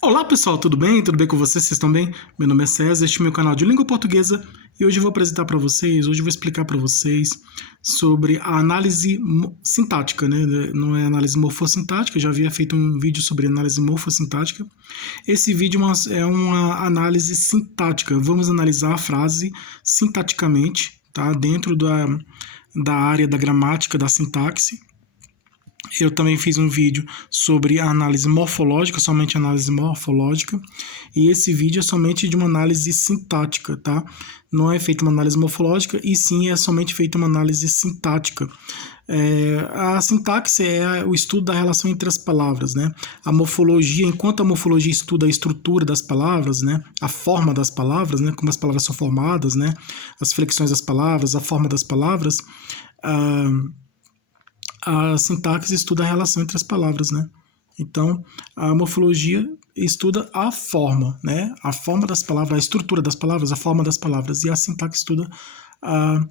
Olá pessoal, tudo bem? Tudo bem com vocês? Vocês estão bem? Meu nome é César, este é meu canal de língua portuguesa e hoje eu vou apresentar para vocês, hoje eu vou explicar para vocês sobre a análise sintática, né? Não é análise morfossintática, eu já havia feito um vídeo sobre análise morfossintática. Esse vídeo é uma análise sintática, vamos analisar a frase sintaticamente, tá? Dentro da área da gramática, da sintaxe. Eu também fiz um vídeo sobre a análise morfológica, somente análise morfológica, e esse vídeo é somente de uma análise sintática, tá? Não é feita uma análise morfológica, e sim é somente feita uma análise sintática. A sintaxe é o estudo da relação entre as palavras, né? A morfologia, enquanto a morfologia estuda a estrutura das palavras, né? A forma das palavras, né? Como as palavras são formadas, né? As flexões das palavras, a forma das palavras, a sintaxe estuda a relação entre as palavras, né? Então, a morfologia estuda a forma, né? A forma das palavras, a estrutura das palavras, a forma das palavras, e a sintaxe estuda a,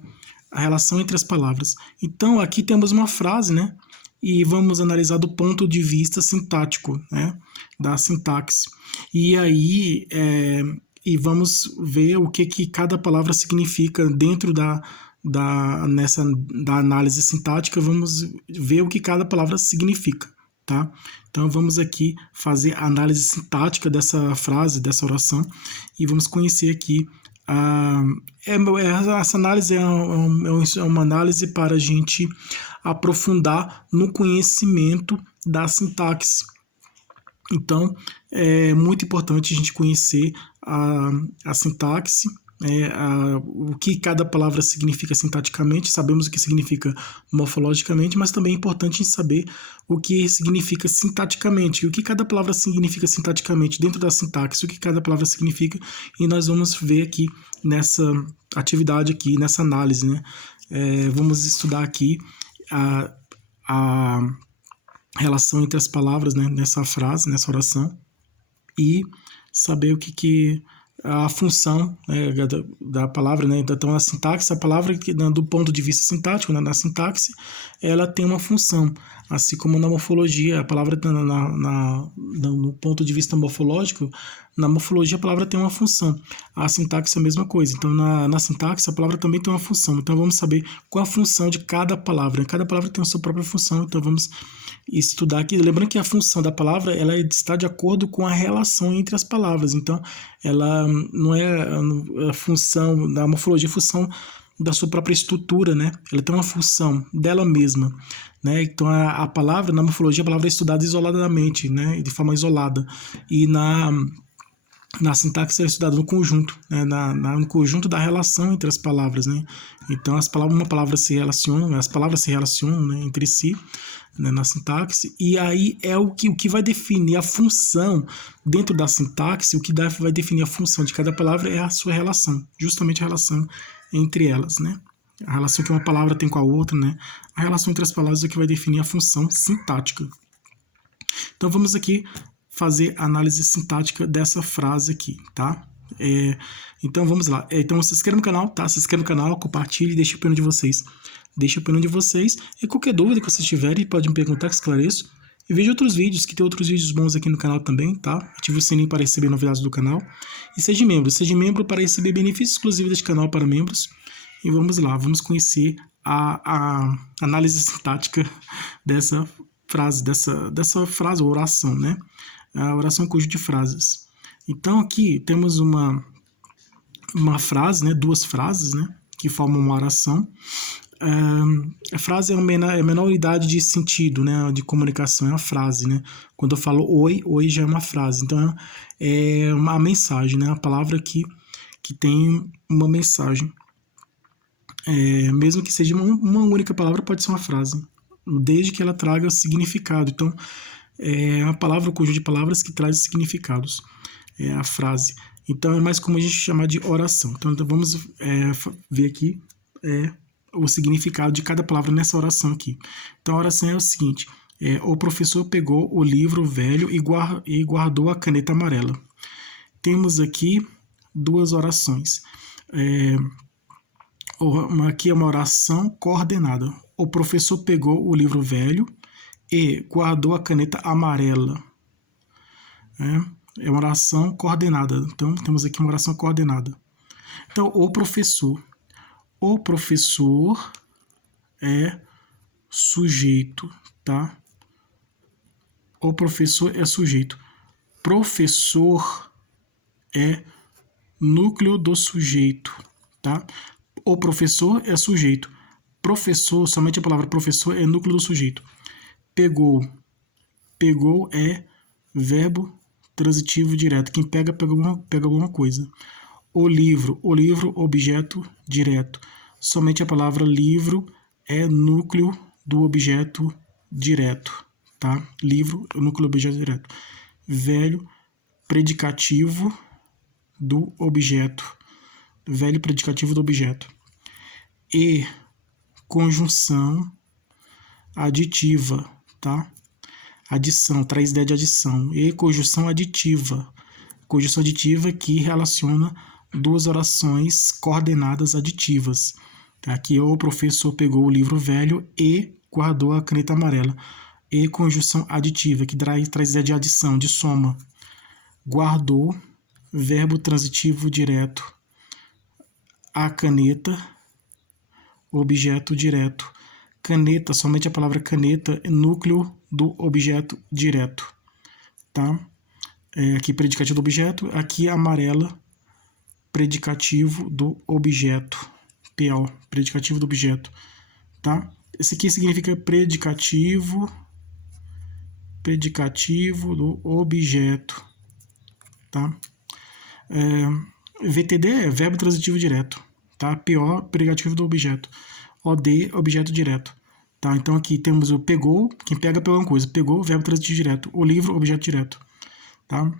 a relação entre as palavras. Então, aqui temos uma frase, né? E vamos analisar do ponto de vista sintático, né? Da sintaxe. E aí, e vamos ver o que cada palavra significa dentro da análise sintática. Vamos ver o que cada palavra significa, tá? Então vamos aqui fazer a análise sintática dessa frase, dessa oração, e vamos conhecer aqui essa análise é uma análise para a gente aprofundar no conhecimento da sintaxe. Então é muito importante a gente conhecer a sintaxe, o que cada palavra significa sintaticamente. Sabemos o que significa morfologicamente, mas também é importante a gente saber o que significa sintaticamente, o que cada palavra significa sintaticamente dentro da sintaxe, o que cada palavra significa, e nós vamos ver aqui nessa atividade aqui, nessa análise, né? Vamos estudar aqui a relação entre as palavras, né, nessa frase, nessa oração, e saber o que a função, né, da palavra, né? Então a sintaxe, a palavra que, do ponto de vista sintático, né, na sintaxe, ela tem uma função, assim como na morfologia, a palavra no ponto de vista morfológico, na morfologia a palavra tem uma função, a sintaxe é a mesma coisa. Então na sintaxe a palavra também tem uma função. Então vamos saber qual a função de cada palavra tem a sua própria função. Então vamos estudar aqui, lembrando que a função da palavra ela está de acordo com a relação entre as palavras. Então ela não é a função da morfologia, a função da sua própria estrutura, né? Ela tem uma função dela mesma, né? Então a palavra, na morfologia, a palavra é estudada isoladamente, né? De forma isolada. E na sintaxe é estudada no conjunto, né? No conjunto da relação entre as palavras, né? Então as palavras, uma palavra se relacionam, as palavras se relacionam, né, entre si, né, na sintaxe, e aí é o que vai definir a função dentro da sintaxe. O que vai definir a função de cada palavra é a sua relação, justamente a relação entre elas, né? A relação que uma palavra tem com a outra, né? A relação entre as palavras é o que vai definir a função sintática. Então vamos aqui fazer a análise sintática dessa frase aqui, tá? Então vamos lá. Então se inscreva no canal, tá? Se inscreva no canal, compartilhe, deixe a opinião de vocês. Deixe a opinião de vocês, e qualquer dúvida que vocês tiverem, pode me perguntar que esclareço. E veja outros vídeos, que tem outros vídeos bons aqui no canal também, tá? Ative o sininho para receber novidades do canal. E seja membro para receber benefícios exclusivos deste canal para membros. E vamos lá, vamos conhecer a análise sintática dessa frase, dessa frase ou oração, né? A oração é um conjunto de frases. Então aqui temos uma frase, né? Duas frases, né? Que formam uma oração. A frase é a menor unidade de sentido, né, de comunicação, é uma frase, né? Quando eu falo oi já é uma frase. Então é uma mensagem, né? A palavra que tem uma mensagem. Mesmo que seja uma única palavra, pode ser uma frase, desde que ela traga significado. Então é a palavra, o conjunto de palavras que traz significados, é a frase. Então é mais comum a gente chamar de oração. Então vamos ver aqui o significado de cada palavra nessa oração aqui. Então a oração é o seguinte: o professor pegou o livro velho e guardou a caneta amarela. Temos aqui duas orações. Aqui é uma oração coordenada. O professor pegou o livro velho e guardou a caneta amarela. É uma oração coordenada. Então, temos aqui uma oração coordenada. Então, o professor. O professor é sujeito, tá? O professor é sujeito. Professor é núcleo do sujeito, tá? O professor é sujeito. Professor, somente a palavra professor é núcleo do sujeito. Pegou. Pegou é verbo transitivo direto. Quem pega, pega alguma coisa. O livro, objeto direto. Somente a palavra livro é núcleo do objeto direto, tá? Livro, núcleo do objeto direto. Velho, predicativo do objeto. Velho, predicativo do objeto. E, conjunção aditiva, tá? Adição, traz ideia de adição. E, conjunção aditiva. Conjunção aditiva que relaciona duas orações coordenadas aditivas. Aqui o professor pegou o livro velho e guardou a caneta amarela. E conjunção aditiva, que traz ideia de adição, de soma. Guardou, verbo transitivo direto. A caneta, objeto direto. Caneta, somente a palavra caneta é núcleo do objeto direto. Tá? Aqui predicativo do objeto, aqui amarela, predicativo do objeto. PO, predicativo do objeto, tá? Esse aqui significa predicativo do objeto, tá? VTD é verbo transitivo direto, tá? PO, predicativo do objeto. OD, objeto direto, tá? Então aqui temos o pegou, quem pega pegou uma coisa, pegou, verbo transitivo direto. O livro, objeto direto, tá?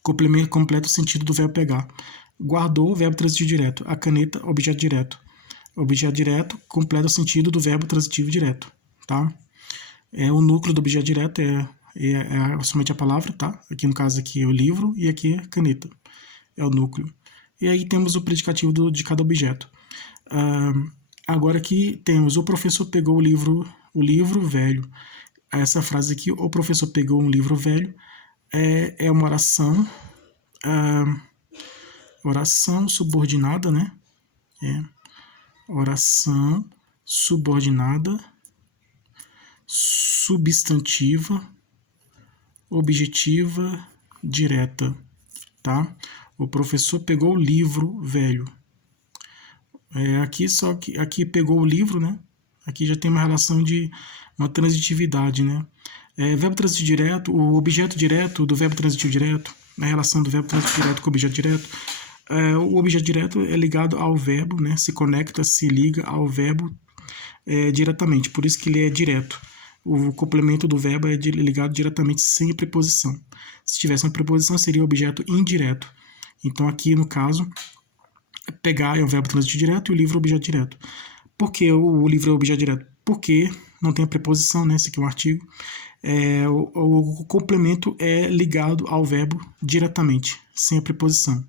Complemento, completa o sentido do verbo pegar. Guardou, verbo transitivo direto. A caneta, objeto direto. Objeto direto completa o sentido do verbo transitivo direto, tá? O núcleo do objeto direto é somente a palavra, tá? Aqui no caso aqui é o livro e aqui é a caneta. É o núcleo. E aí temos o predicativo de cada objeto. Agora aqui temos o professor pegou o livro velho. Essa frase aqui, o professor pegou um livro velho, é uma oração, oração subordinada, né? Oração subordinada, substantiva, objetiva, direta, tá? O professor pegou o livro velho. Aqui pegou o livro, né? Aqui já tem uma relação de uma transitividade, né? Verbo transitivo direto, o objeto direto do verbo transitivo direto, a relação do verbo transitivo direto com o objeto direto. O objeto direto é ligado ao verbo, né? Se conecta, se liga ao verbo diretamente, por isso que ele é direto. O complemento do verbo é ligado diretamente sem preposição. Se tivesse uma preposição, seria objeto indireto. Então aqui, no caso, pegar é o verbo transitivo direto e o livro é o objeto direto. Por que o livro é o objeto direto? Porque não tem a preposição, né? Esse aqui é um artigo. O complemento é ligado ao verbo diretamente, sem a preposição.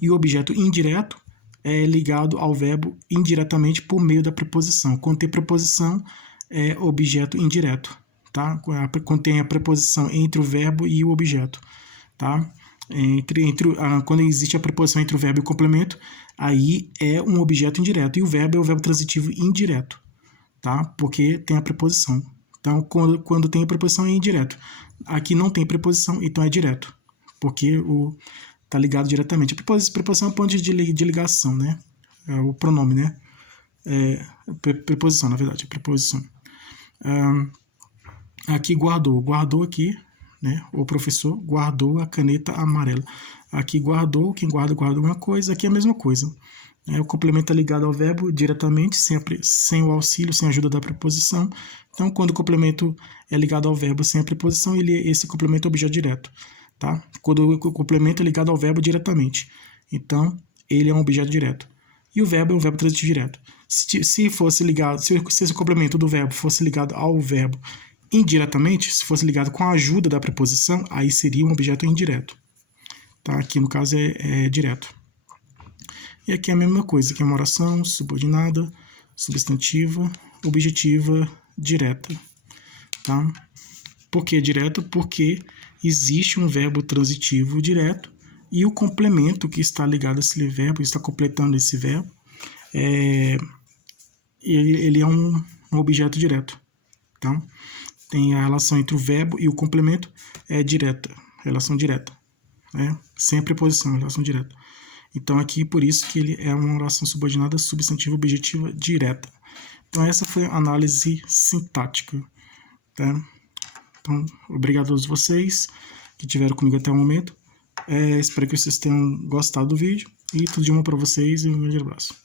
E o objeto indireto é ligado ao verbo indiretamente por meio da preposição. Quando tem preposição, é objeto indireto, tá? Quando tem a preposição entre o verbo e o objeto, tá? Quando existe a preposição entre o verbo e o complemento, aí é um objeto indireto. E o verbo é o verbo transitivo indireto, tá? Porque tem a preposição. Então, quando tem a preposição, é indireto. Aqui não tem preposição, então é direto. Porque está ligado diretamente. A preposição é um ponto de ligação, né? É o pronome, né? Preposição, na verdade, preposição. Aqui guardou. Guardou aqui, né? O professor guardou a caneta amarela. Aqui guardou, quem guarda uma coisa. Aqui é a mesma coisa. O complemento é ligado ao verbo diretamente, sem o auxílio, sem a ajuda da preposição. Então, quando o complemento é ligado ao verbo sem a preposição, esse complemento é objeto direto, tá? Quando o complemento é ligado ao verbo diretamente, então ele é um objeto direto. E o verbo é um verbo transitivo direto. Se esse complemento do verbo fosse ligado ao verbo indiretamente, se fosse ligado com a ajuda da preposição, aí seria um objeto indireto, tá? Aqui no caso é direto. E aqui é a mesma coisa, aqui é uma oração subordinada, substantiva, objetiva, direta, tá? Por que direto? Porque existe um verbo transitivo direto e o complemento que está ligado a esse verbo, está completando esse verbo, ele é um objeto direto. Então, tem a relação entre o verbo e o complemento é direta, relação direta. Né? Sem preposição, relação direta. Então, aqui, por isso que ele é uma oração subordinada substantiva objetiva direta. Então, essa foi a análise sintática. Tá? Então, obrigado a todos vocês que estiveram comigo até o momento. Espero que vocês tenham gostado do vídeo. E tudo de bom para vocês e um grande abraço.